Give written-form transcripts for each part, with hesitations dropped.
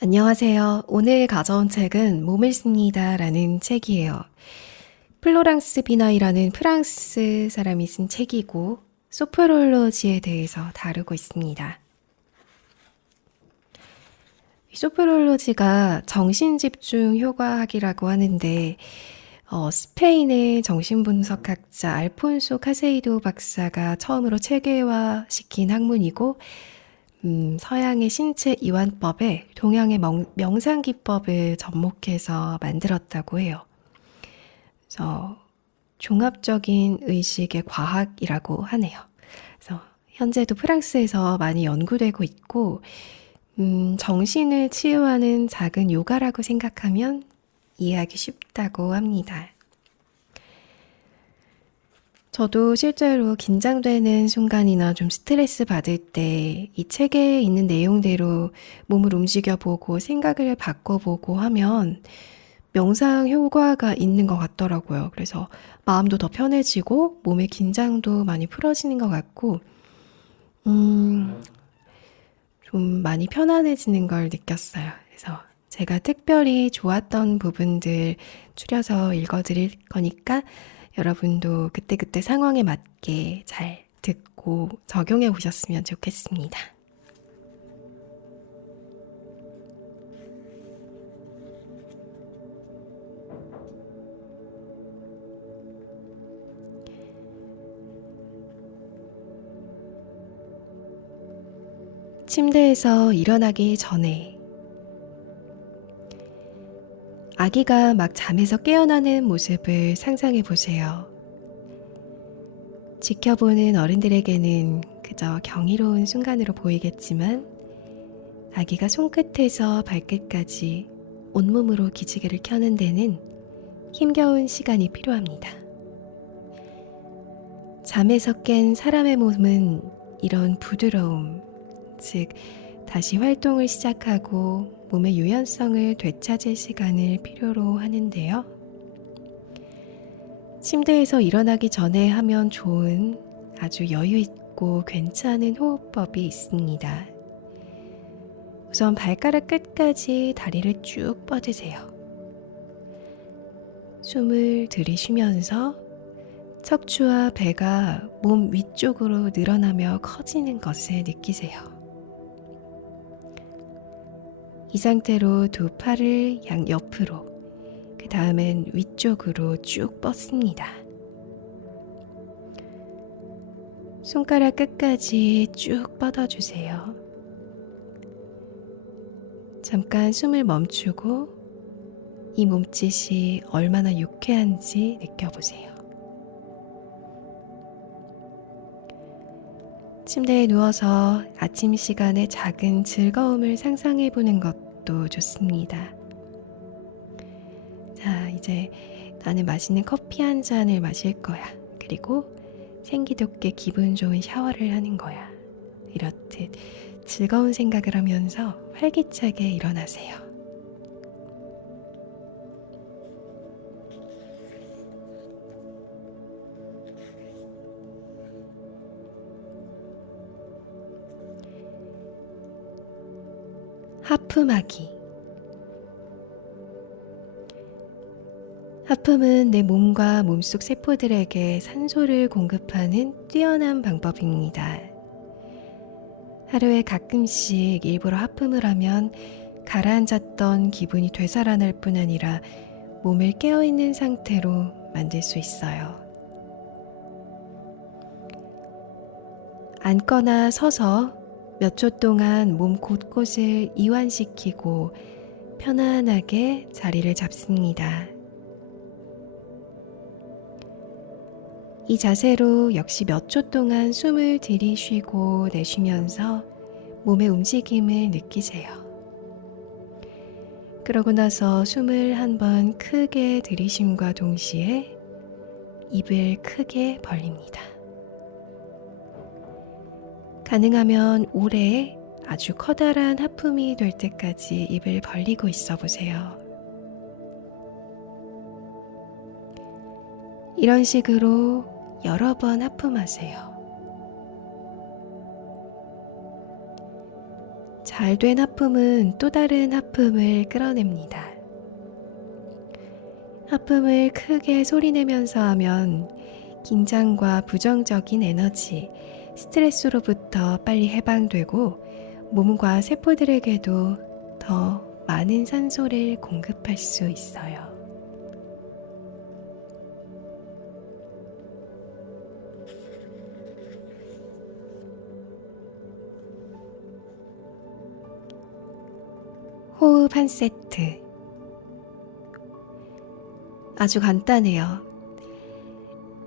안녕하세요. 오늘 가져온 책은 몸을 씁니다 라는 책이에요. 플로랑스 비나이라는 프랑스 사람이 쓴 책이고 소프롤로지에 대해서 다루고 있습니다. 이 소프롤로지가 정신집중 효과학이라고 하는데 스페인의 정신분석학자 알폰소 카세이도 박사가 처음으로 체계화시킨 학문이고 서양의 신체 이완법에 동양의 명상 기법을 접목해서 만들었다고 해요. 그래서 종합적인 의식의 과학이라고 하네요. 그래서 현재도 프랑스에서 많이 연구되고 있고, 정신을 치유하는 작은 요가라고 생각하면 이해하기 쉽다고 합니다. 저도 실제로 긴장되는 순간이나 좀 스트레스 받을 때 이 책에 있는 내용대로 몸을 움직여보고 생각을 바꿔보고 하면 명상 효과가 있는 것 같더라고요. 그래서 마음도 더 편해지고 몸의 긴장도 많이 풀어지는 것 같고, 음, 좀 많이 편안해지는 걸 느꼈어요. 그래서 제가 특별히 좋았던 부분들 추려서 읽어드릴 거니까 여러분도 그때그때 상황에 맞게 잘 듣고 적용해 보셨으면 좋겠습니다. 침대에서 일어나기 전에 아기가 막 잠에서 깨어나는 모습을 상상해 보세요. 지켜보는 어른들에게는 그저 경이로운 순간으로 보이겠지만 아기가 손끝에서 발끝까지 온몸으로 기지개를 켜는 데는 힘겨운 시간이 필요합니다. 잠에서 깬 사람의 몸은 이런 부드러움, 즉 다시 활동을 시작하고 몸의 유연성을 되찾을 시간을 필요로 하는데요. 침대에서 일어나기 전에 하면 좋은 아주 여유 있고 괜찮은 호흡법이 있습니다. 우선 발가락 끝까지 다리를 쭉 뻗으세요. 숨을 들이쉬면서 척추와 배가 몸 위쪽으로 늘어나며 커지는 것을 느끼세요. 이 상태로 두 팔을 양옆으로, 그 다음엔 위쪽으로 쭉 뻗습니다. 손가락 끝까지 쭉 뻗어주세요. 잠깐 숨을 멈추고 이 몸짓이 얼마나 유쾌한지 느껴보세요. 침대에 누워서 아침 시간에 작은 즐거움을 상상해 보는 것도 좋습니다. 자, 이제 나는 맛있는 커피 한 잔을 마실 거야. 그리고 생기돋게 기분 좋은 샤워를 하는 거야. 이렇듯 즐거운 생각을 하면서 활기차게 일어나세요. 하품하기. 하품은 내 몸과 몸속 세포들에게 산소를 공급하는 뛰어난 방법입니다. 하루에 가끔씩 일부러 하품을 하면 가라앉았던 기분이 되살아날 뿐 아니라 몸을 깨어있는 상태로 만들 수 있어요. 앉거나 서서 몇 초 동안 몸 곳곳을 이완시키고 편안하게 자리를 잡습니다. 이 자세로 역시 몇 초 동안 숨을 들이쉬고 내쉬면서 몸의 움직임을 느끼세요. 그러고 나서 숨을 한번 크게 들이쉼과 동시에 입을 크게 벌립니다. 가능하면 오래 아주 커다란 하품이 될 때까지 입을 벌리고 있어 보세요. 이런 식으로 여러 번 하품하세요. 자, 잘 된 하품은 또 다른 하품을 끌어냅니다. 하품을 크게 소리내면서 하면 긴장과 부정적인 에너지, 스트레스로부터 빨리 해방되고 몸과 세포들에게도 더 많은 산소를 공급할 수 있어요. 호흡 한 세트. 아주 간단해요.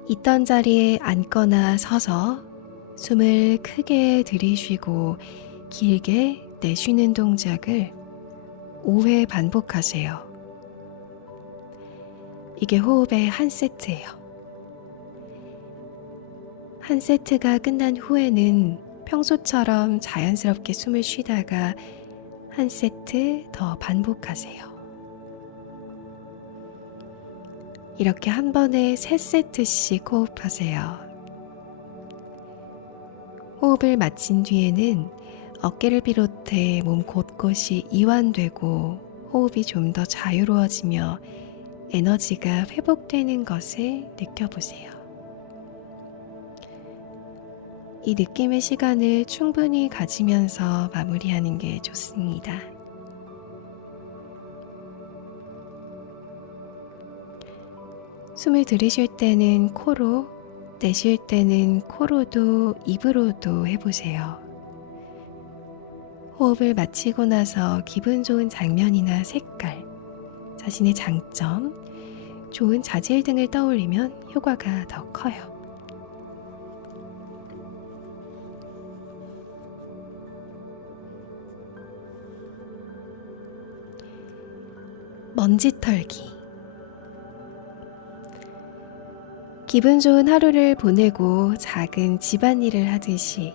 있던 자리에 앉거나 서서 숨을 크게 들이쉬고 길게 내쉬는 동작을 5회 반복하세요. 이게 호흡의 한 세트예요. 한 세트가 끝난 후에는 평소처럼 자연스럽게 숨을 쉬다가 한 세트 더 반복하세요. 이렇게 한 번에 3세트씩 호흡하세요. 호흡을 마친 뒤에는 어깨를 비롯해 몸 곳곳이 이완되고 호흡이 좀 더 자유로워지며 에너지가 회복되는 것을 느껴보세요. 이 느낌의 시간을 충분히 가지면서 마무리하는 게 좋습니다. 숨을 들이쉴 때는 코로, 내쉴 때는 코로도 입으로도 해보세요. 호흡을 마치고 나서 기분 좋은 장면이나 색깔, 자신의 장점, 좋은 자질 등을 떠올리면 효과가 더 커요. 먼지 털기. 기분 좋은 하루를 보내고 작은 집안일을 하듯이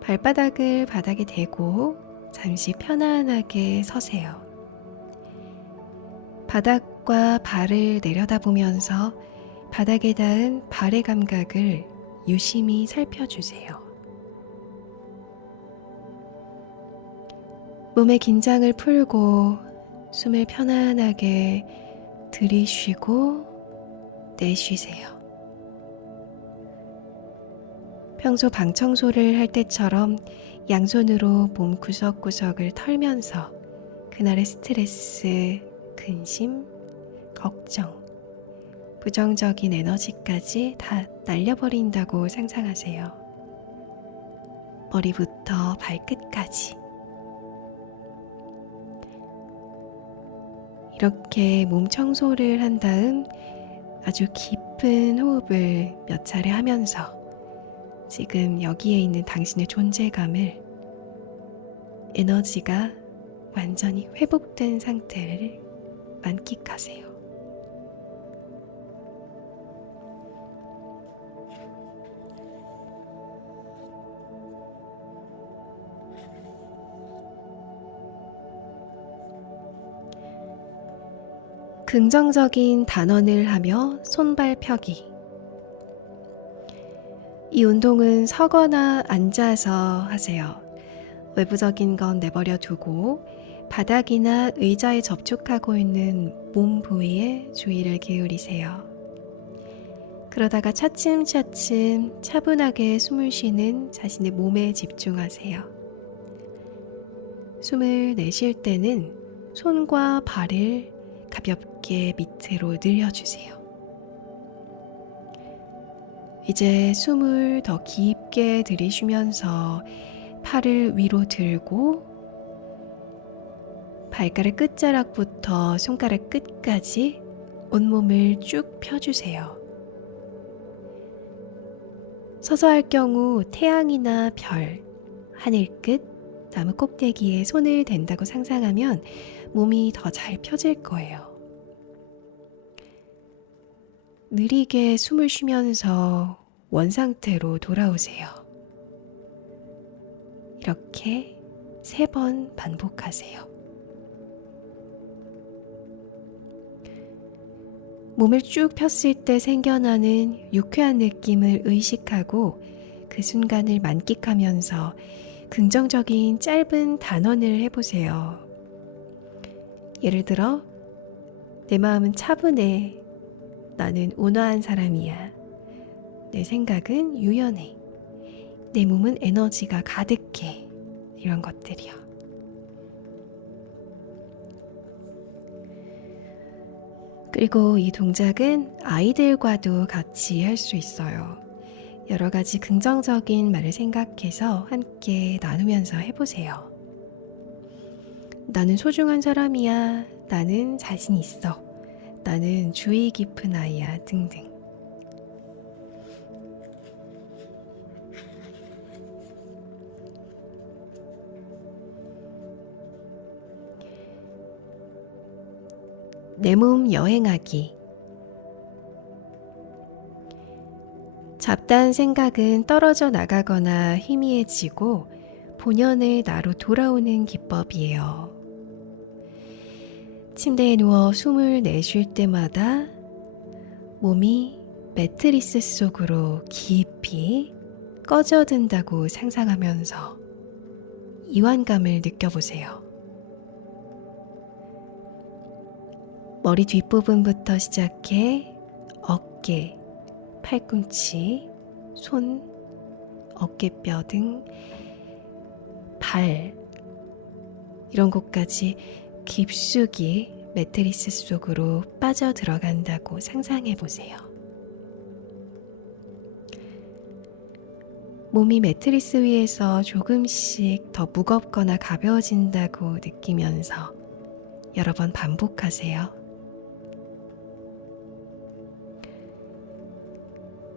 발바닥을 바닥에 대고 잠시 편안하게 서세요. 바닥과 발을 내려다보면서 바닥에 닿은 발의 감각을 유심히 살펴주세요. 몸의 긴장을 풀고 숨을 편안하게 들이쉬고 내쉬세요. 평소 방 청소를 할 때처럼 양손으로 몸 구석구석을 털면서 그날의 스트레스, 근심, 걱정, 부정적인 에너지까지 다 날려버린다고 상상하세요. 머리부터 발끝까지. 이렇게 몸 청소를 한 다음 아주 깊은 호흡을 몇 차례 하면서 지금 여기에 있는 당신의 존재감을, 에너지가 완전히 회복된 상태를 만끽하세요. 긍정적인 단언을 하며 손발 펴기. 이 운동은 서거나 앉아서 하세요. 외부적인 건 내버려 두고 바닥이나 의자에 접촉하고 있는 몸 부위에 주의를 기울이세요. 그러다가 차츰차츰 차분하게 숨을 쉬는 자신의 몸에 집중하세요. 숨을 내쉴 때는 손과 발을 가볍게 밑으로 늘려주세요. 이제 숨을 더 깊게 들이쉬면서 팔을 위로 들고 발가락 끝자락부터 손가락 끝까지 온몸을 쭉 펴주세요. 서서 할 경우 태양이나 별, 하늘 끝, 나무 꼭대기에 손을 댄다고 상상하면 몸이 더 잘 펴질 거예요. 느리게 숨을 쉬면서 원상태로 돌아오세요. 이렇게 3번 반복하세요. 몸을 쭉 폈을 때 생겨나는 유쾌한 느낌을 의식하고 그 순간을 만끽하면서 긍정적인 짧은 단언을 해보세요. 예를 들어, 내 마음은 차분해. 나는 온화한 사람이야. 내 생각은 유연해. 내 몸은 에너지가 가득해. 이런 것들이요. 그리고 이 동작은 아이들과도 같이 할 수 있어요. 여러 가지 긍정적인 말을 생각해서 함께 나누면서 해보세요. 나는 소중한 사람이야. 나는 자신 있어. 나는 주의 깊은 아이야. 등등. 내 몸 여행하기. 잡다한 생각은 떨어져 나가거나 희미해지고 본연의 나로 돌아오는 기법이에요. 침대에 누워 숨을 내쉴 때마다 몸이 매트리스 속으로 깊이 꺼져든다고 상상하면서 이완감을 느껴보세요. 머리 뒷부분부터 시작해 어깨, 팔꿈치, 손, 어깨뼈 등 발, 이런 곳까지 깊숙이 매트리스 속으로 빠져들어간다고 상상해 보세요. 몸이 매트리스 위에서 조금씩 더 무겁거나 가벼워진다고 느끼면서 여러 번 반복하세요.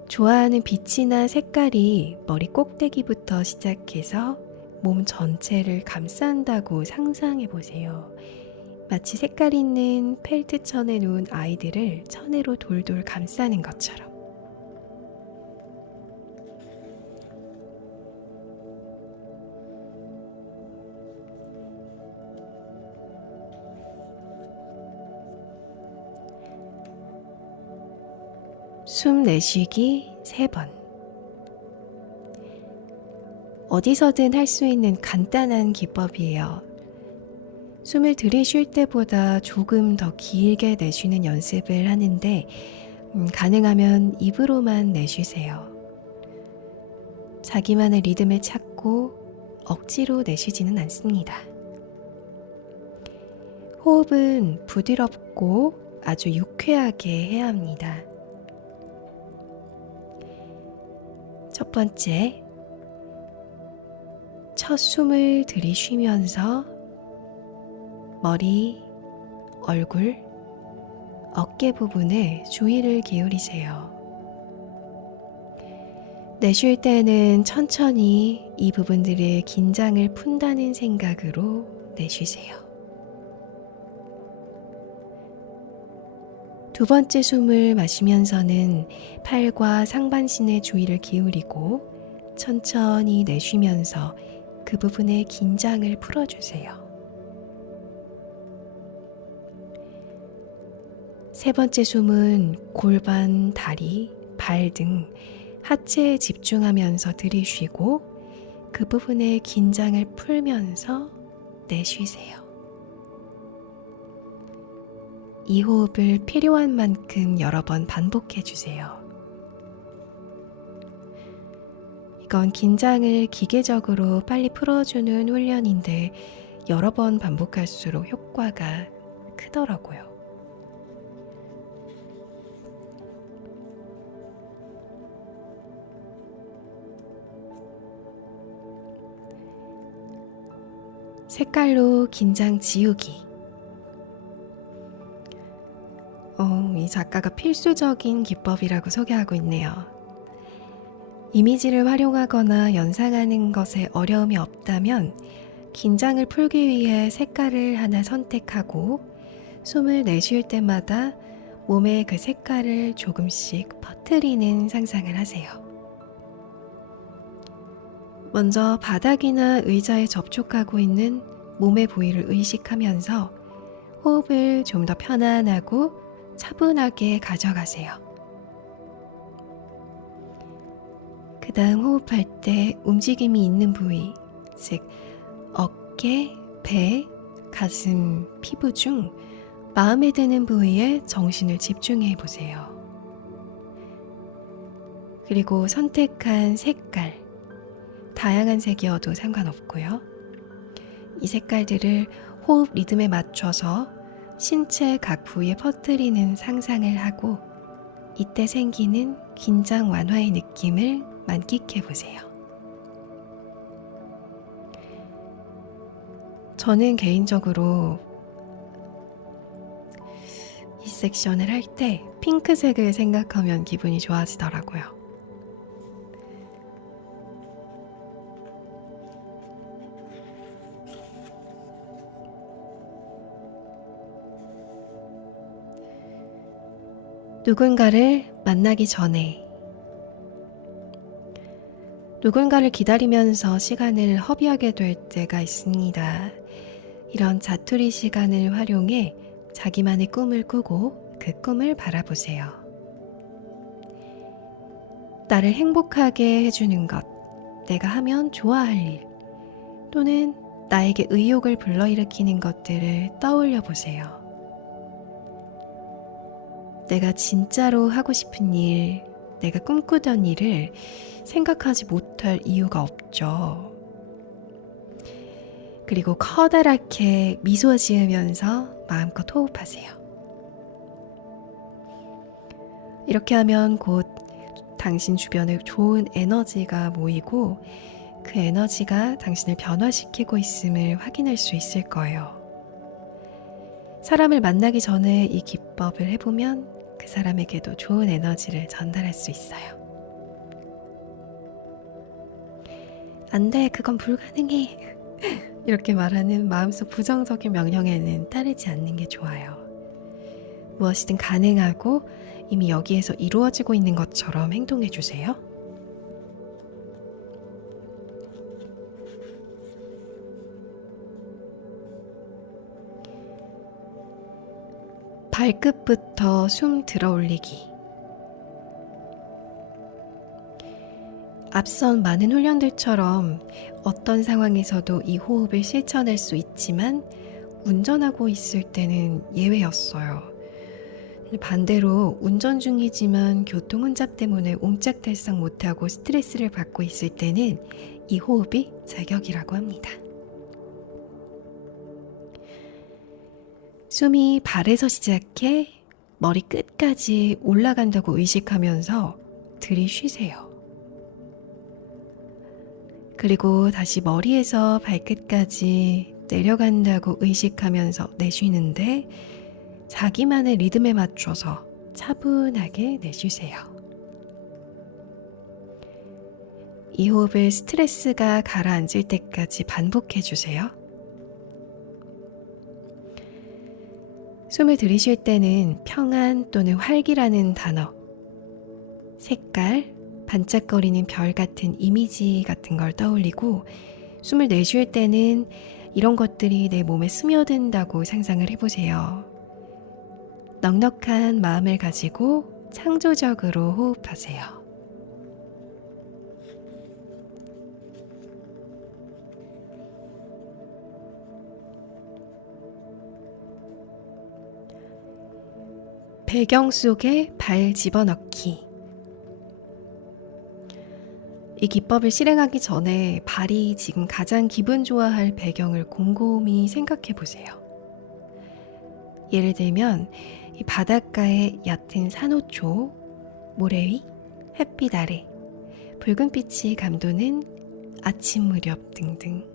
좋아하는 빛이나 색깔이 머리 꼭대기부터 시작해서 몸 전체를 감싼다고 상상해 보세요. 마치 색깔 있는 펠트 천에 누운 아이들을 천으로 돌돌 감싸는 것처럼. 숨 내쉬기 3번. 어디서든 할 수 있는 간단한 기법이에요. 숨을 들이쉴 때보다 조금 더 길게 내쉬는 연습을 하는데 가능하면 입으로만 내쉬세요. 자기만의 리듬을 찾고 억지로 내쉬지는 않습니다. 호흡은 부드럽고 아주 유쾌하게 해야 합니다. 첫 번째, 첫 숨을 들이쉬면서 머리, 얼굴, 어깨 부분에 주의를 기울이세요. 내쉴 때는 천천히 이 부분들의 긴장을 푼다는 생각으로 내쉬세요. 두 번째 숨을 마시면서는 팔과 상반신에 주의를 기울이고 천천히 내쉬면서 그 부분의 긴장을 풀어주세요. 세 번째 숨은 골반, 다리, 발 등 하체에 집중하면서 들이쉬고 그 부분의 긴장을 풀면서 내쉬세요. 이 호흡을 필요한 만큼 여러 번 반복해 주세요. 이건 긴장을 기계적으로 빨리 풀어주는 훈련인데 여러 번 반복할수록 효과가 크더라고요. 색깔로 긴장 지우기. 이 작가가 필수적인 기법이라고 소개하고 있네요. 이미지를 활용하거나 연상하는 것에 어려움이 없다면 긴장을 풀기 위해 색깔을 하나 선택하고 숨을 내쉴 때마다 몸에 그 색깔을 조금씩 퍼뜨리는 상상을 하세요. 먼저 바닥이나 의자에 접촉하고 있는 몸의 부위를 의식하면서 호흡을 좀 더 편안하고 차분하게 가져가세요. 그 다음 호흡할 때 움직임이 있는 부위, 즉 어깨, 배, 가슴, 피부 중 마음에 드는 부위에 정신을 집중해 보세요. 그리고 선택한 색깔, 다양한 색이어도 상관없고요. 이 색깔들을 호흡 리듬에 맞춰서 신체 각 부위에 퍼뜨리는 상상을 하고 이때 생기는 긴장 완화의 느낌을 만끽해 보세요. 저는 개인적으로 이 섹션을 할 때 핑크색을 생각하면 기분이 좋아지더라고요. 누군가를 만나기 전에 누군가를 기다리면서 시간을 허비하게 될 때가 있습니다. 이런 자투리 시간을 활용해 자기만의 꿈을 꾸고 그 꿈을 바라보세요. 나를 행복하게 해주는 것, 내가 하면 좋아할 일, 또는 나에게 의욕을 불러일으키는 것들을 떠올려 보세요. 내가 진짜로 하고 싶은 일, 내가 꿈꾸던 일을 생각하지 못할 이유가 없죠. 그리고 커다랗게 미소 지으면서 마음껏 호흡하세요. 이렇게 하면 곧 당신 주변에 좋은 에너지가 모이고 그 에너지가 당신을 변화시키고 있음을 확인할 수 있을 거예요. 사람을 만나기 전에 이 기법을 해보면 그 사람에게도 좋은 에너지를 전달할 수 있어요. 안 돼, 그건 불가능해. 이렇게 말하는 마음속 부정적인 명령에는 따르지 않는 게 좋아요. 무엇이든 가능하고 이미 여기에서 이루어지고 있는 것처럼 행동해 주세요. 발끝부터 숨 들어 올리기. 앞선 많은 훈련들처럼 어떤 상황에서도 이 호흡을 실천할 수 있지만 운전하고 있을 때는 예외였어요. 반대로 운전 중이지만 교통 혼잡 때문에 옴짝달싹 못하고 스트레스를 받고 있을 때는 이 호흡이 제격이라고 합니다. 숨이 발에서 시작해 머리 끝까지 올라간다고 의식하면서 들이쉬세요. 그리고 다시 머리에서 발끝까지 내려간다고 의식하면서 내쉬는데 자기만의 리듬에 맞춰서 차분하게 내쉬세요. 이 호흡을 스트레스가 가라앉을 때까지 반복해 주세요. 숨을 들이쉴 때는 평안 또는 활기라는 단어, 색깔, 반짝거리는 별 같은 이미지 같은 걸 떠올리고 숨을 내쉴 때는 이런 것들이 내 몸에 스며든다고 상상을 해보세요. 넉넉한 마음을 가지고 창조적으로 호흡하세요. 배경 속에 발 집어넣기. 이 기법을 실행하기 전에 발이 지금 가장 기분 좋아할 배경을 곰곰이 생각해 보세요. 예를 들면 이 바닷가의 얕은 산호초, 모래 위, 햇빛 아래, 붉은빛이 감도는 아침 무렵 등등.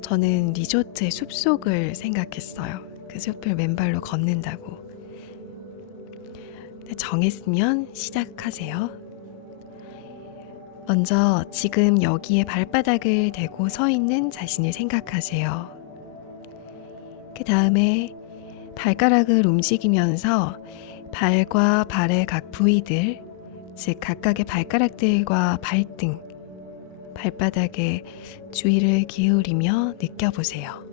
저는 리조트의 숲속을 생각했어요. 그 숲을 맨발로 걷는다고. 정했으면 시작하세요. 먼저 지금 여기에 발바닥을 대고 서 있는 자신을 생각하세요. 그 다음에 발가락을 움직이면서 발과 발의 각 부위들, 즉 각각의 발가락들과 발등, 발바닥에 주의를 기울이며 느껴보세요.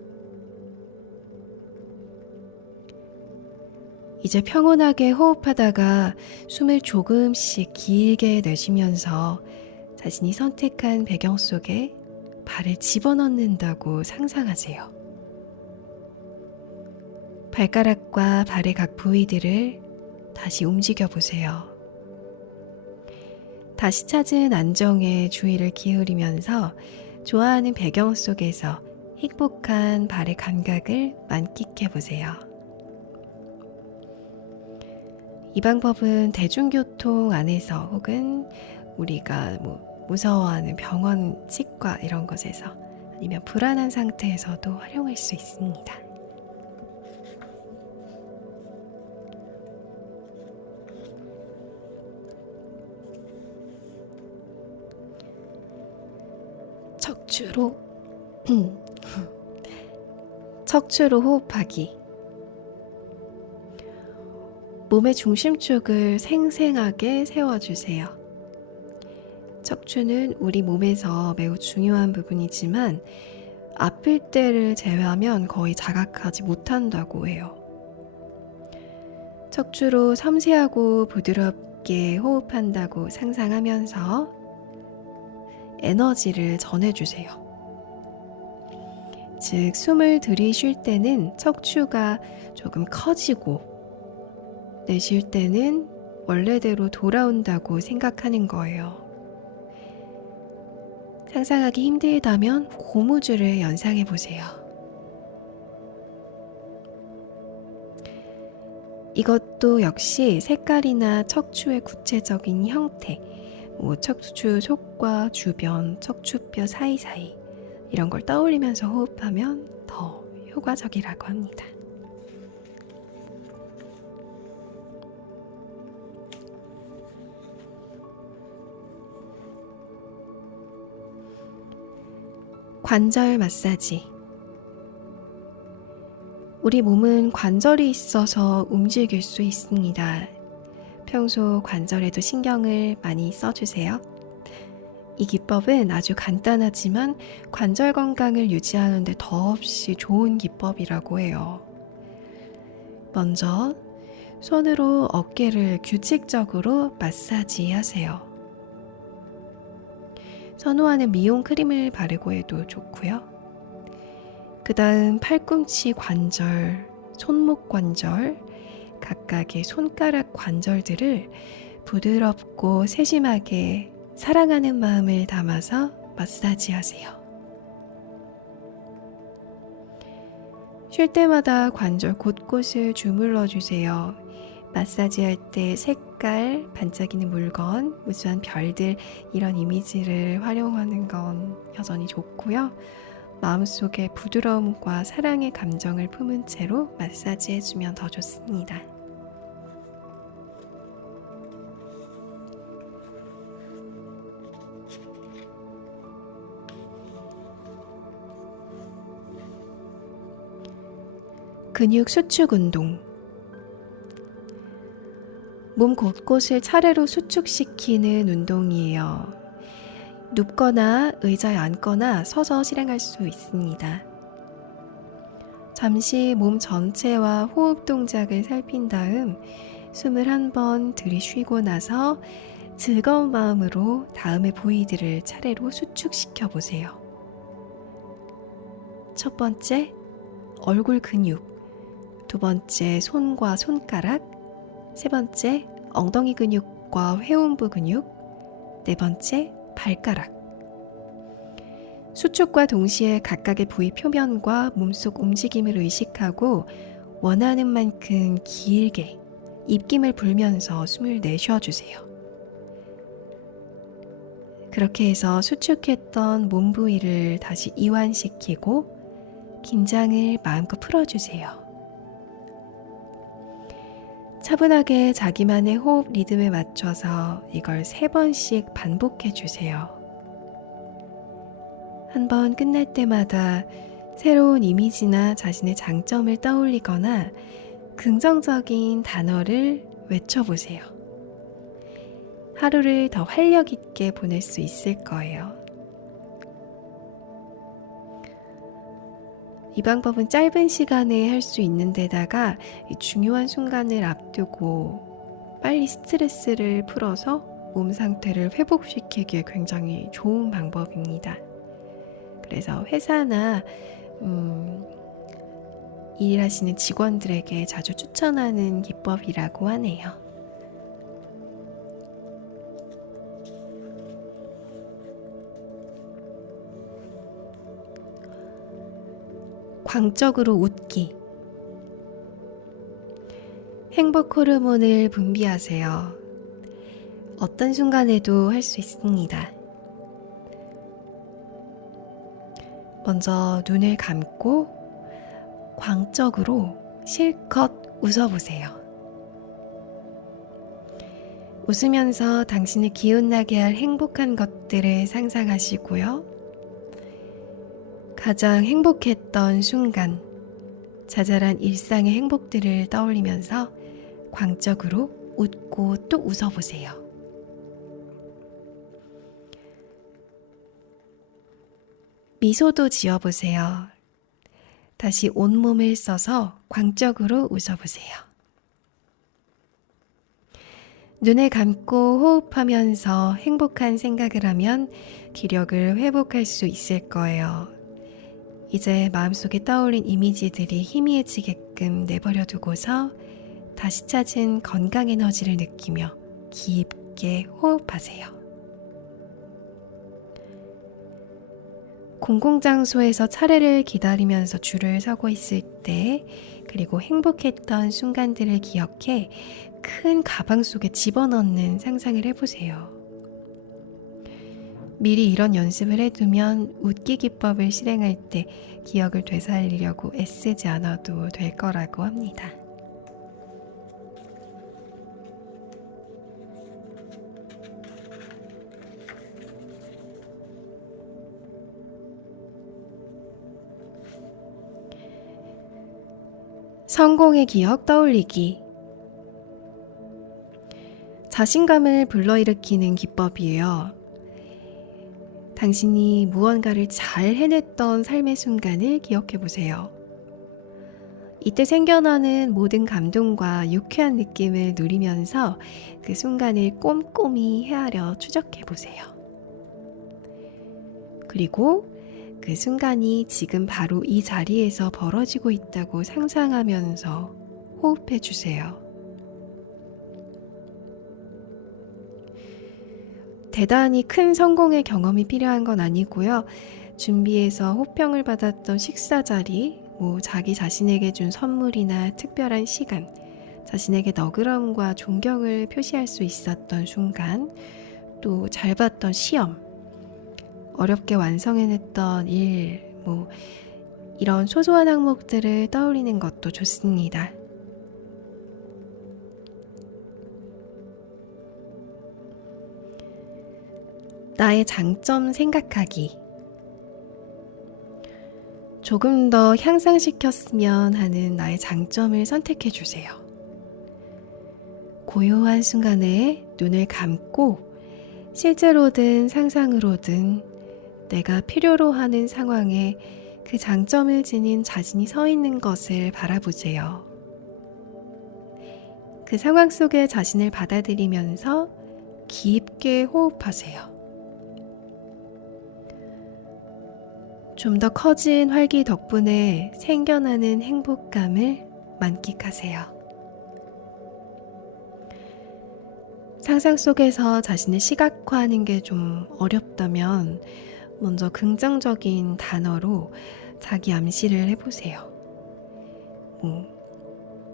이제 평온하게 호흡하다가 숨을 조금씩 길게 내쉬면서 자신이 선택한 배경 속에 발을 집어넣는다고 상상하세요. 발가락과 발의 각 부위들을 다시 움직여 보세요. 다시 찾은 안정에 주의를 기울이면서 좋아하는 배경 속에서 행복한 발의 감각을 만끽해 보세요. 이 방법은 대중교통 안에서 혹은 우리가 무서워하는 병원, 치과 이런 곳에서 아니면 불안한 상태에서도 활용할 수 있습니다. 척추로 호흡하기. 몸의 중심 쪽을 생생하게 세워주세요. 척추는 우리 몸에서 매우 중요한 부분이지만 아플 때를 제외하면 거의 자각하지 못한다고 해요. 척추로 섬세하고 부드럽게 호흡한다고 상상하면서 에너지를 전해주세요. 즉, 숨을 들이쉴 때는 척추가 조금 커지고 내쉴 때는 원래대로 돌아온다고 생각하는 거예요. 상상하기 힘들다면 고무줄을 연상해 보세요. 이것도 역시 색깔이나 척추의 구체적인 형태, 척추 속과 주변, 척추뼈 사이사이 이런 걸 떠올리면서 호흡하면 더 효과적이라고 합니다. 관절 마사지. 우리 몸은 관절이 있어서 움직일 수 있습니다. 평소 관절에도 신경을 많이 써주세요. 이 기법은 아주 간단하지만 관절 건강을 유지하는 데 더없이 좋은 기법이라고 해요. 먼저 손으로 어깨를 규칙적으로 마사지 하세요. 선호하는 미용 크림을 바르고 해도 좋고요. 그 다음 팔꿈치 관절, 손목 관절, 각각의 손가락 관절들을 부드럽고 세심하게 사랑하는 마음을 담아서 마사지 하세요. 쉴 때마다 관절 곳곳을 주물러 주세요. 마사지 할 때 색깔, 반짝이는 물건, 무수한 별들 이런 이미지를 활용하는 건 여전히 좋고요. 마음속에 부드러움과 사랑의 감정을 품은 채로 마사지 해주면 더 좋습니다. 근육 수축 운동. 몸 곳곳을 차례로 수축시키는 운동이에요. 눕거나 의자에 앉거나 서서 실행할 수 있습니다. 잠시 몸 전체와 호흡 동작을 살핀 다음 숨을 한 번 들이쉬고 나서 즐거운 마음으로 다음의 부위들을 차례로 수축시켜 보세요. 첫 번째, 얼굴 근육. 두 번째, 손과 손가락. 세 번째, 엉덩이 근육과 회음부 근육. 네 번째, 발가락. 수축과 동시에 각각의 부위 표면과 몸속 움직임을 의식하고 원하는 만큼 길게 입김을 불면서 숨을 내쉬어주세요. 그렇게 해서 수축했던 몸 부위를 다시 이완시키고 긴장을 마음껏 풀어주세요. 차분하게 자기만의 호흡 리듬에 맞춰서 이걸 3번씩 반복해 주세요. 한 번 끝날 때마다 새로운 이미지나 자신의 장점을 떠올리거나 긍정적인 단어를 외쳐보세요. 하루를 더 활력 있게 보낼 수 있을 거예요. 이 방법은 짧은 시간에 할 수 있는 데다가 중요한 순간을 앞두고 빨리 스트레스를 풀어서 몸 상태를 회복시키기에 굉장히 좋은 방법입니다. 그래서 회사나 일하시는 직원들에게 자주 추천하는 기법이라고 하네요. 광적으로 웃기. 행복 호르몬을 분비하세요. 어떤 순간에도 할 수 있습니다. 먼저 눈을 감고 광적으로 실컷 웃어보세요. 웃으면서 당신을 기운나게 할 행복한 것들을 상상하시고요. 가장 행복했던 순간, 자잘한 일상의 행복들을 떠올리면서 광적으로 웃고 또 웃어보세요. 미소도 지어보세요. 다시 온몸을 써서 광적으로 웃어보세요. 눈을 감고 호흡하면서 행복한 생각을 하면 기력을 회복할 수 있을 거예요. 이제 마음속에 떠올린 이미지들이 희미해지게끔 내버려 두고서 다시 찾은 건강 에너지를 느끼며 깊게 호흡하세요. 공공장소에서 차례를 기다리면서 줄을 서고 있을 때, 그리고 행복했던 순간들을 기억해 큰 가방 속에 집어넣는 상상을 해보세요. 미리 이런 연습을 해두면 웃기 기법을 실행할 때 기억을 되살리려고 애쓰지 않아도 될 거라고 합니다. 성공의 기억 떠올리기. 자신감을 불러일으키는 기법이에요. 당신이 무언가를 잘 해냈던 삶의 순간을 기억해 보세요. 이때 생겨나는 모든 감동과 유쾌한 느낌을 누리면서 그 순간을 꼼꼼히 헤아려 추적해 보세요. 그리고 그 순간이 지금 바로 이 자리에서 벌어지고 있다고 상상하면서 호흡해 주세요. 대단히 큰 성공의 경험이 필요한 건 아니고요. 준비해서 호평을 받았던 식사 자리, 자기 자신에게 준 선물이나 특별한 시간, 자신에게 너그러움과 존경을 표시할 수 있었던 순간, 또 잘 봤던 시험, 어렵게 완성해냈던 일, 이런 소소한 항목들을 떠올리는 것도 좋습니다. 나의 장점 생각하기. 조금 더 향상시켰으면 하는 나의 장점을 선택해 주세요. 고요한 순간에 눈을 감고 실제로든 상상으로든 내가 필요로 하는 상황에 그 장점을 지닌 자신이 서 있는 것을 바라보세요. 그 상황 속에 자신을 받아들이면서 깊게 호흡하세요. 좀 더 커진 활기 덕분에 생겨나는 행복감을 만끽하세요. 상상 속에서 자신을 시각화하는 게 좀 어렵다면 먼저 긍정적인 단어로 자기 암시를 해보세요.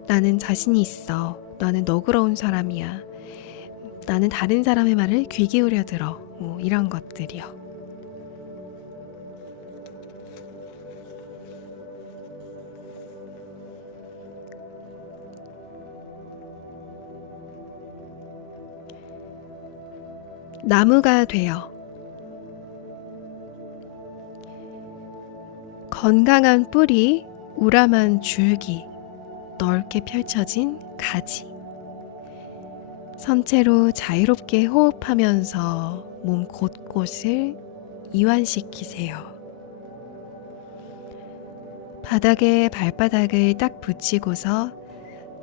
나는 자신이 있어. 나는 너그러운 사람이야. 나는 다른 사람의 말을 귀 기울여 들어. 이런 것들이요. 나무가 되어. 건강한 뿌리, 우람한 줄기, 넓게 펼쳐진 가지. 선체로 자유롭게 호흡하면서 몸 곳곳을 이완시키세요. 바닥에 발바닥을 딱 붙이고서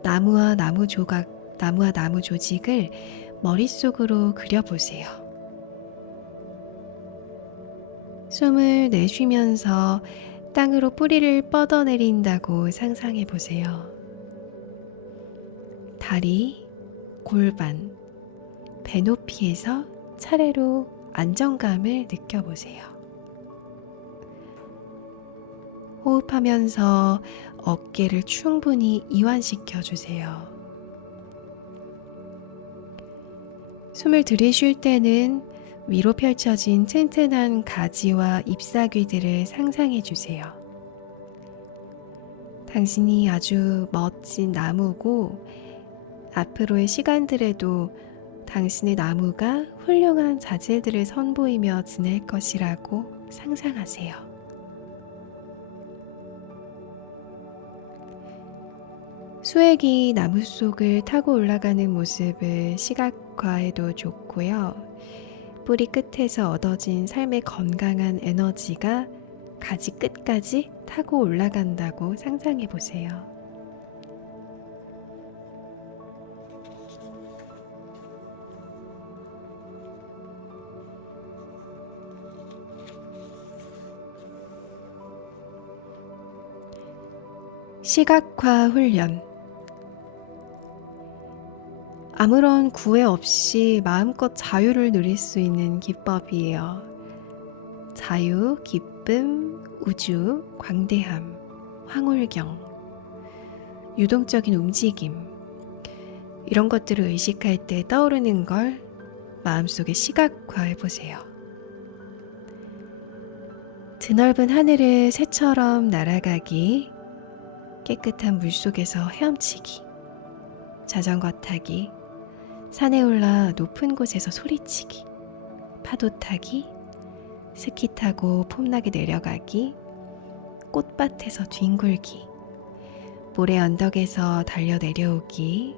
나무와 나무 조직을 머릿속으로 그려보세요. 숨을 내쉬면서 땅으로 뿌리를 뻗어내린다고 상상해 보세요. 다리, 골반, 배 높이에서 차례로 안정감을 느껴보세요. 호흡하면서 어깨를 충분히 이완시켜 주세요. 숨을 들이쉴 때는 위로 펼쳐진 튼튼한 가지와 잎사귀들을 상상해 주세요. 당신이 아주 멋진 나무고 앞으로의 시간들에도 당신의 나무가 훌륭한 자질들을 선보이며 지낼 것이라고 상상하세요. 수액이 나무 속을 타고 올라가는 모습을 시각화해도 좋고요. 뿌리 끝에서 얻어진 삶의 건강한 에너지가 가지 끝까지 타고 올라간다고 상상해 보세요. 시각화 훈련. 아무런 구애 없이 마음껏 자유를 누릴 수 있는 기법이에요. 자유, 기쁨, 우주, 광대함, 황홀경, 유동적인 움직임, 이런 것들을 의식할 때 떠오르는 걸 마음속에 시각화해 보세요. 드넓은 하늘을 새처럼 날아가기, 깨끗한 물속에서 헤엄치기, 자전거 타기, 산에 올라 높은 곳에서 소리치기, 파도 타기, 스키 타고 폼나게 내려가기, 꽃밭에서 뒹굴기, 모래 언덕에서 달려 내려오기,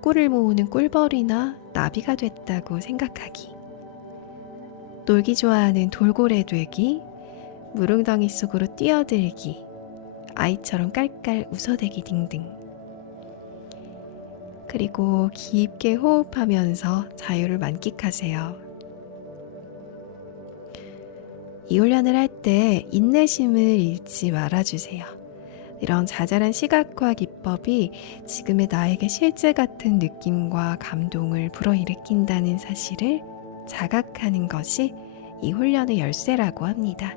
꿀을 모으는 꿀벌이나 나비가 됐다고 생각하기, 놀기 좋아하는 돌고래 되기, 무릉덩이 속으로 뛰어들기, 아이처럼 깔깔 웃어대기 등등. 그리고 깊게 호흡하면서 자유를 만끽하세요. 이 훈련을 할 때 인내심을 잃지 말아주세요. 이런 자잘한 시각화 기법이 지금의 나에게 실제 같은 느낌과 감동을 불어일으킨다는 사실을 자각하는 것이 이 훈련의 열쇠라고 합니다.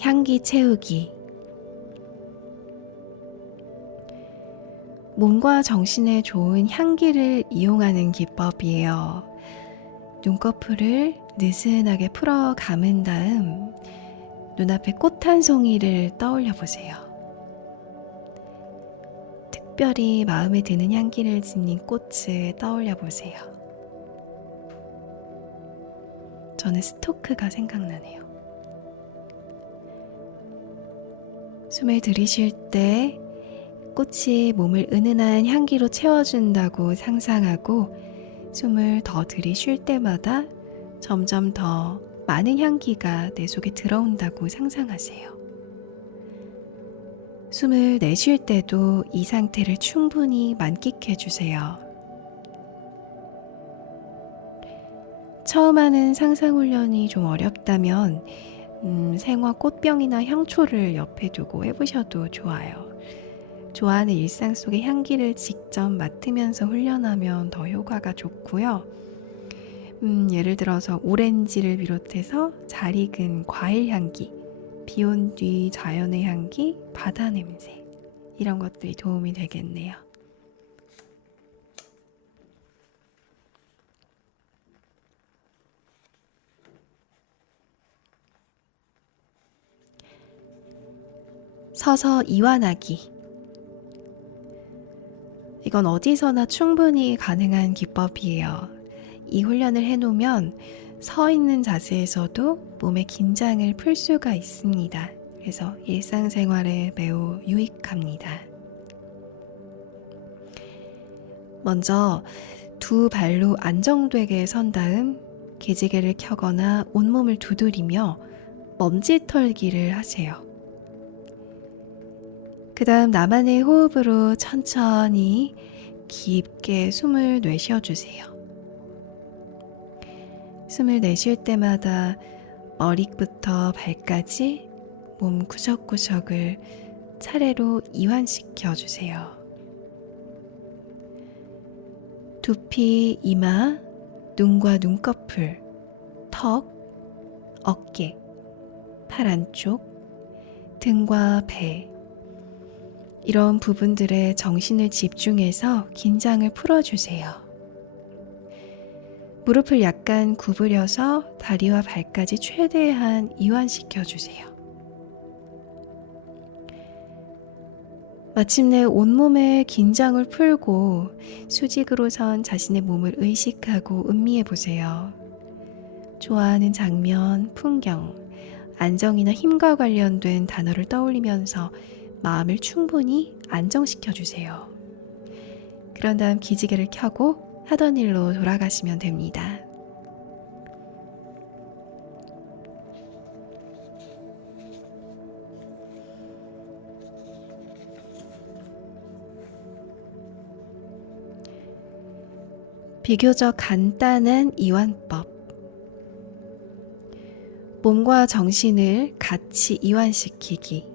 향기 채우기. 몸과 정신에 좋은 향기를 이용하는 기법이에요. 눈꺼풀을 느슨하게 풀어 감은 다음 눈앞에 꽃 한 송이를 떠올려 보세요. 특별히 마음에 드는 향기를 지닌 꽃을 떠올려 보세요. 저는 스토크가 생각나네요. 숨을 들이쉴 때 꽃이 몸을 은은한 향기로 채워준다고 상상하고 숨을 더 들이쉴 때마다 점점 더 많은 향기가 내 속에 들어온다고 상상하세요. 숨을 내쉴 때도 이 상태를 충분히 만끽해 주세요. 처음 하는 상상 훈련이 좀 어렵다면 생화 꽃병이나 향초를 옆에 두고 해보셔도 좋아요. 좋아하는 일상 속의 향기를 직접 맡으면서 훈련하면 더 효과가 좋고요. 예를 들어서 오렌지를 비롯해서 잘 익은 과일 향기, 비 온 뒤 자연의 향기, 바다 냄새, 이런 것들이 도움이 되겠네요. 서서 이완하기. 이건 어디서나 충분히 가능한 기법이에요. 이 훈련을 해놓으면 서 있는 자세에서도 몸의 긴장을 풀 수가 있습니다. 그래서 일상생활에 매우 유익합니다. 먼저 두 발로 안정되게 선 다음 기지개를 켜거나 온몸을 두드리며 먼지 털기를 하세요. 그 다음 나만의 호흡으로 천천히 깊게 숨을 내쉬어주세요. 숨을 내쉴 때마다 머리부터 발까지 몸 구석구석을 차례로 이완시켜 주세요. 두피, 이마, 눈과 눈꺼풀, 턱, 어깨, 팔 안쪽, 등과 배, 이런 부분들에 정신을 집중해서 긴장을 풀어주세요. 무릎을 약간 구부려서 다리와 발까지 최대한 이완시켜 주세요. 마침내 온몸의 긴장을 풀고 수직으로 선 자신의 몸을 의식하고 음미해 보세요. 좋아하는 장면, 풍경, 안정이나 힘과 관련된 단어를 떠올리면서 마음을 충분히 안정시켜 주세요. 그런 다음 기지개를 켜고 하던 일로 돌아가시면 됩니다. 비교적 간단한 이완법. 몸과 정신을 같이 이완시키기.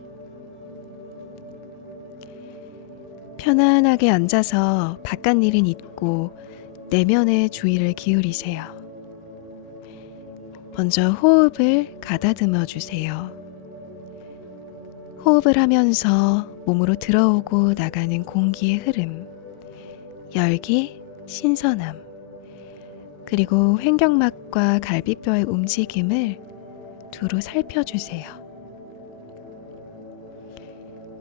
편안하게 앉아서 바깥 일은 잊고 내면의 주의를 기울이세요. 먼저 호흡을 가다듬어 주세요. 호흡을 하면서 몸으로 들어오고 나가는 공기의 흐름, 열기, 신선함, 그리고 횡격막과 갈비뼈의 움직임을 두루 살펴주세요.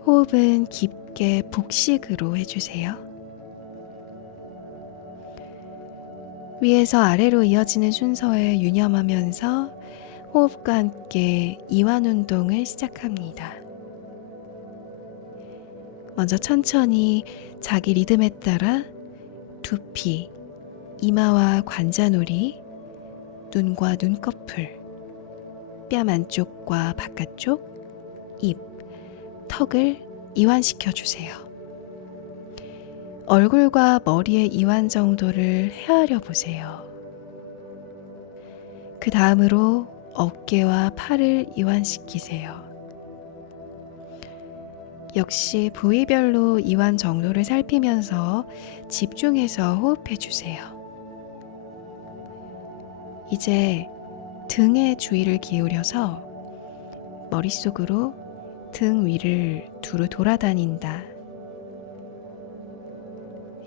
호흡은 깊게 복식으로 해주세요. 위에서 아래로 이어지는 순서에 유념하면서 호흡과 함께 이완 운동을 시작합니다. 먼저 천천히 자기 리듬에 따라 두피, 이마와 관자놀이, 눈과 눈꺼풀, 뺨 안쪽과 바깥쪽, 입, 턱을 이완시켜 주세요. 얼굴과 머리의 이완 정도를 헤아려 보세요. 그 다음으로 어깨와 팔을 이완시키세요. 역시 부위별로 이완 정도를 살피면서 집중해서 호흡해 주세요. 이제 등에 주의를 기울여서 머릿속으로 등 위를 두루 돌아다닌다.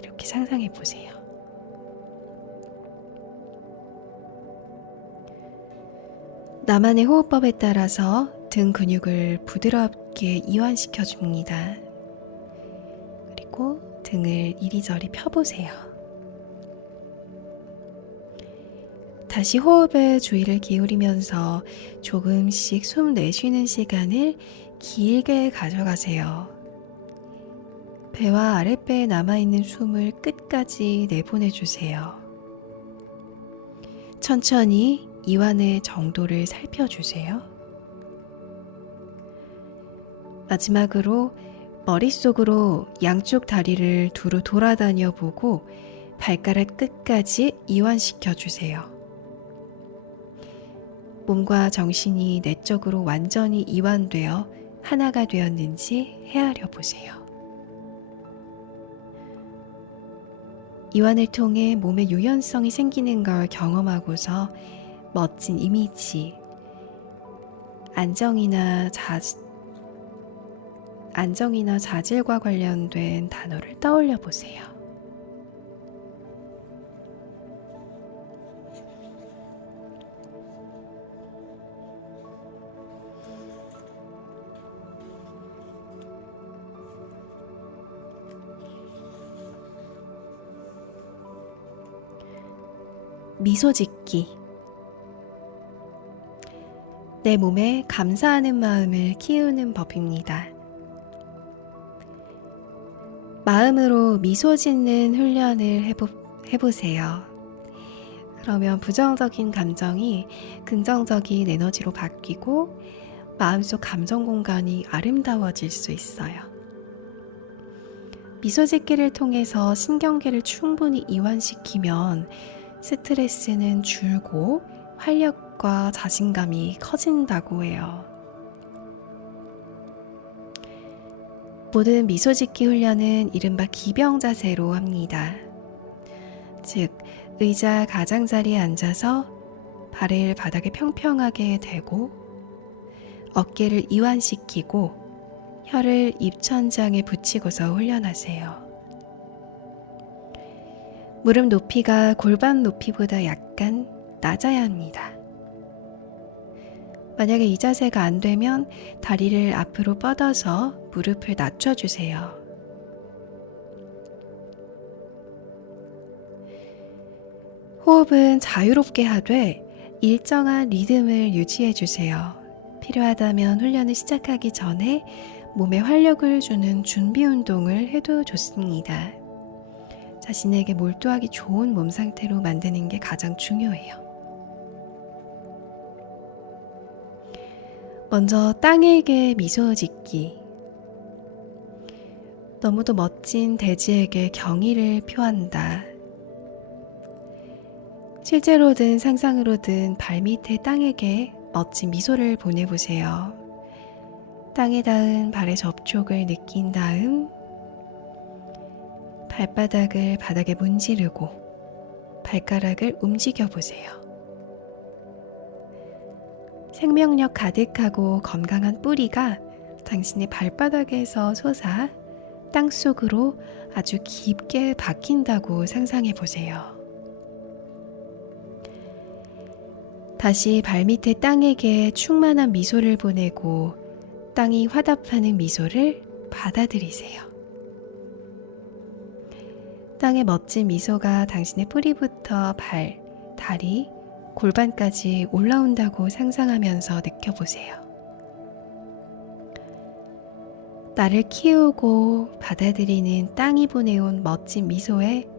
이렇게 상상해 보세요. 나만의 호흡법에 따라서 등 근육을 부드럽게 이완시켜 줍니다. 그리고 등을 이리저리 펴보세요. 다시 호흡에 주의를 기울이면서 조금씩 숨 내쉬는 시간을 길게 가져가세요. 배와 아랫배에 남아있는 숨을 끝까지 내보내주세요. 천천히 이완의 정도를 살펴주세요. 마지막으로 머릿속으로 양쪽 다리를 두루 돌아다녀 보고 발가락 끝까지 이완시켜 주세요. 몸과 정신이 내적으로 완전히 이완되어 하나가 되었는지 헤아려 보세요. 이완을 통해 몸의 유연성이 생기는 걸 경험하고서 멋진 이미지, 안정이나 자질과 관련된 단어를 떠올려 보세요. 미소 짓기. 내 몸에 감사하는 마음을 키우는 법입니다. 마음으로 미소 짓는 훈련을 해보세요. 그러면 부정적인 감정이 긍정적인 에너지로 바뀌고 마음속 감정 공간이 아름다워질 수 있어요. 미소 짓기를 통해서 신경계를 충분히 이완시키면 스트레스는 줄고 활력과 자신감이 커진다고 해요. 모든 미소 짓기 훈련은 이른바 기병 자세로 합니다. 즉, 의자 가장자리에 앉아서 발을 바닥에 평평하게 대고 어깨를 이완시키고 혀를 입천장에 붙이고서 훈련하세요. 무릎 높이가 골반 높이보다 약간 낮아야 합니다. 만약에 이 자세가 안 되면 다리를 앞으로 뻗어서 무릎을 낮춰주세요. 호흡은 자유롭게 하되 일정한 리듬을 유지해 주세요. 필요하다면 훈련을 시작하기 전에 몸에 활력을 주는 준비 운동을 해도 좋습니다. 자신에게 몰두하기 좋은 몸 상태로 만드는 게 가장 중요해요. 먼저 땅에게 미소 짓기. 너무도 멋진 대지에게 경의를 표한다. 실제로든 상상으로든 발밑에 땅에게 멋진 미소를 보내보세요. 땅에 닿은 발의 접촉을 느낀 다음 발바닥을 바닥에 문지르고 발가락을 움직여 보세요. 생명력 가득하고 건강한 뿌리가 당신의 발바닥에서 솟아 땅속으로 아주 깊게 박힌다고 상상해 보세요. 다시 발밑의 땅에게 충만한 미소를 보내고 땅이 화답하는 미소를 받아들이세요. 땅의 멋진 미소가 당신의 뿌리부터 발, 다리, 골반까지 올라온다고 상상하면서 느껴보세요. 나를 키우고 받아들이는 땅이 보내온 멋진 미소에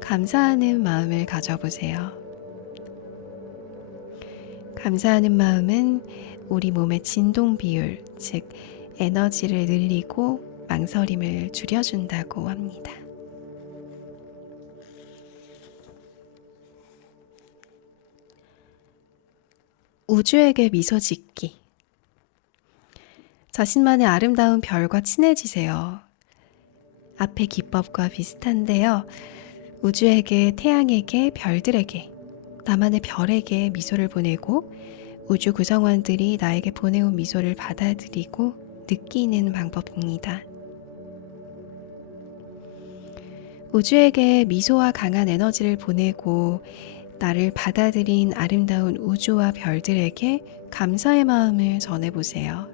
감사하는 마음을 가져보세요. 감사하는 마음은 우리 몸의 진동 비율, 즉 에너지를 늘리고 망설임을 줄여준다고 합니다. 우주에게 미소 짓기. 자신만의 아름다운 별과 친해지세요. 앞의 기법과 비슷한데요. 우주에게, 태양에게, 별들에게, 나만의 별에게 미소를 보내고 우주 구성원들이 나에게 보내온 미소를 받아들이고 느끼는 방법입니다. 우주에게 미소와 강한 에너지를 보내고 나를 받아들인 아름다운 우주와 별들에게 감사의 마음을 전해보세요.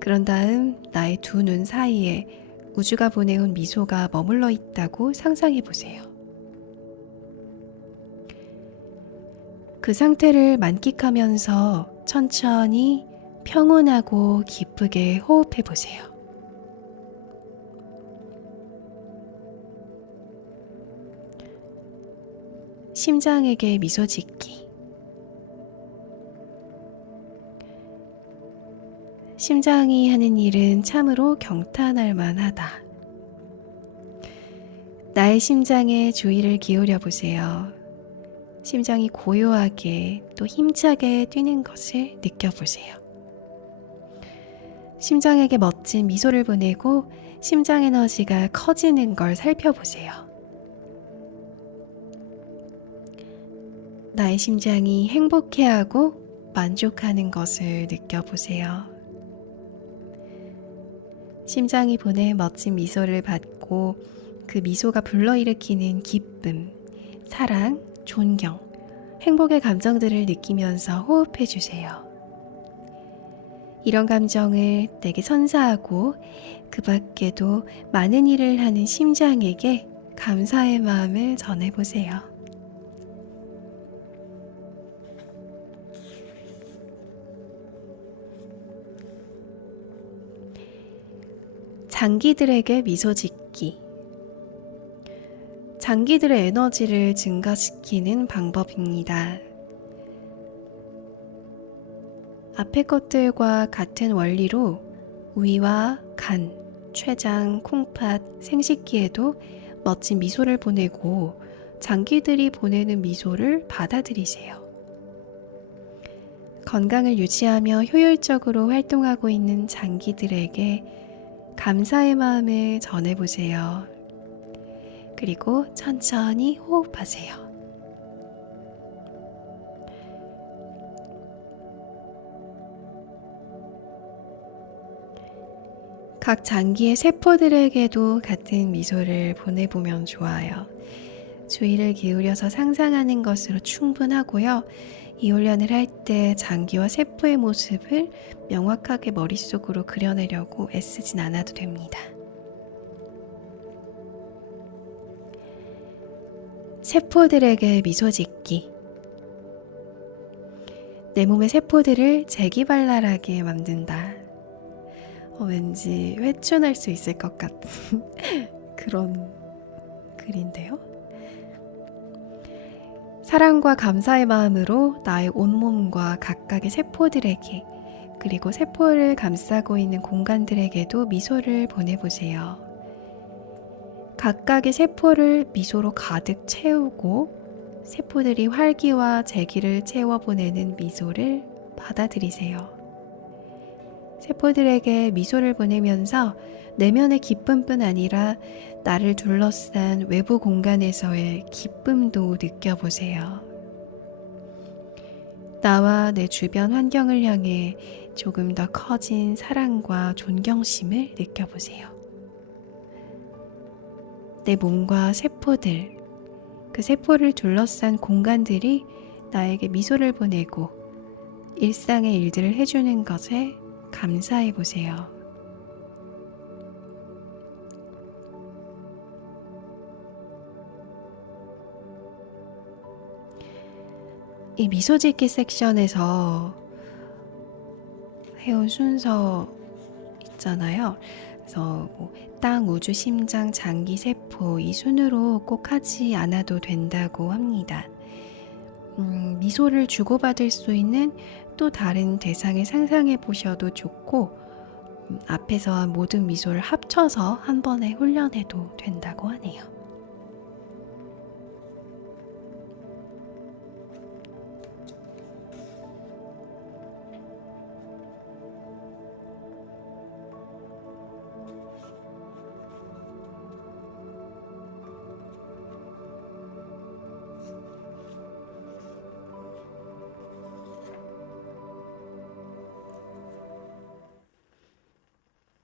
그런 다음 나의 두 눈 사이에 우주가 보내온 미소가 머물러 있다고 상상해보세요. 그 상태를 만끽하면서 천천히 평온하고 기쁘게 호흡해 보세요. 심장에게 미소 짓기. 심장이 하는 일은 참으로 경탄할 만하다. 나의 심장에 주의를 기울여 보세요. 심장이 고요하게 또 힘차게 뛰는 것을 느껴보세요. 심장에게 멋진 미소를 보내고 심장 에너지가 커지는 걸 살펴보세요. 나의 심장이 행복해하고 만족하는 것을 느껴보세요. 심장이 보낸 멋진 미소를 받고 그 미소가 불러일으키는 기쁨, 사랑, 존경, 행복의 감정들을 느끼면서 호흡해 주세요. 이런 감정을 내게 선사하고 그 밖에도 많은 일을 하는 심장에게 감사의 마음을 전해보세요. 장기들에게 미소 짓기. 장기들의 에너지를 증가시키는 방법입니다. 앞의 것들과 같은 원리로 위와 간, 췌장, 콩팥, 생식기에도 멋진 미소를 보내고 장기들이 보내는 미소를 받아들이세요. 건강을 유지하며 효율적으로 활동하고 있는 장기들에게 감사의 마음을 전해보세요. 그리고 천천히 호흡하세요. 각 장기의 세포들에게도 같은 미소를 보내보면 좋아요. 주의를 기울여서 상상하는 것으로 충분하고요. 이 훈련을 할 때 장기와 세포의 모습을 명확하게 머릿속으로 그려내려고 애쓰진 않아도 됩니다. 세포들에게 미소 짓기. 내 몸의 세포들을 재기발랄하게 만든다. 왠지 회춘할 수 있을 것 같은 그런 글인데요. 사랑과 감사의 마음으로 나의 온몸과 각각의 세포들에게, 그리고 세포를 감싸고 있는 공간들에게도 미소를 보내보세요. 각각의 세포를 미소로 가득 채우고 세포들이 활기와 재기를 채워보내는 미소를 받아들이세요. 세포들에게 미소를 보내면서 내면의 기쁨뿐 아니라 나를 둘러싼 외부 공간에서의 기쁨도 느껴보세요. 나와 내 주변 환경을 향해 조금 더 커진 사랑과 존경심을 느껴보세요. 내 몸과 세포들, 그 세포를 둘러싼 공간들이 나에게 미소를 보내고 일상의 일들을 해주는 것에 감사해 보세요. 이 미소 짓기 섹션에서 해온 순서 있잖아요. 그래서 땅, 우주, 심장, 장기, 세포 이 순으로 꼭 하지 않아도 된다고 합니다. 미소를 주고받을 수 있는 또 다른 대상을 상상해 보셔도 좋고, 앞에서 한 모든 미소를 합쳐서 한 번에 훈련해도 된다고 하네요.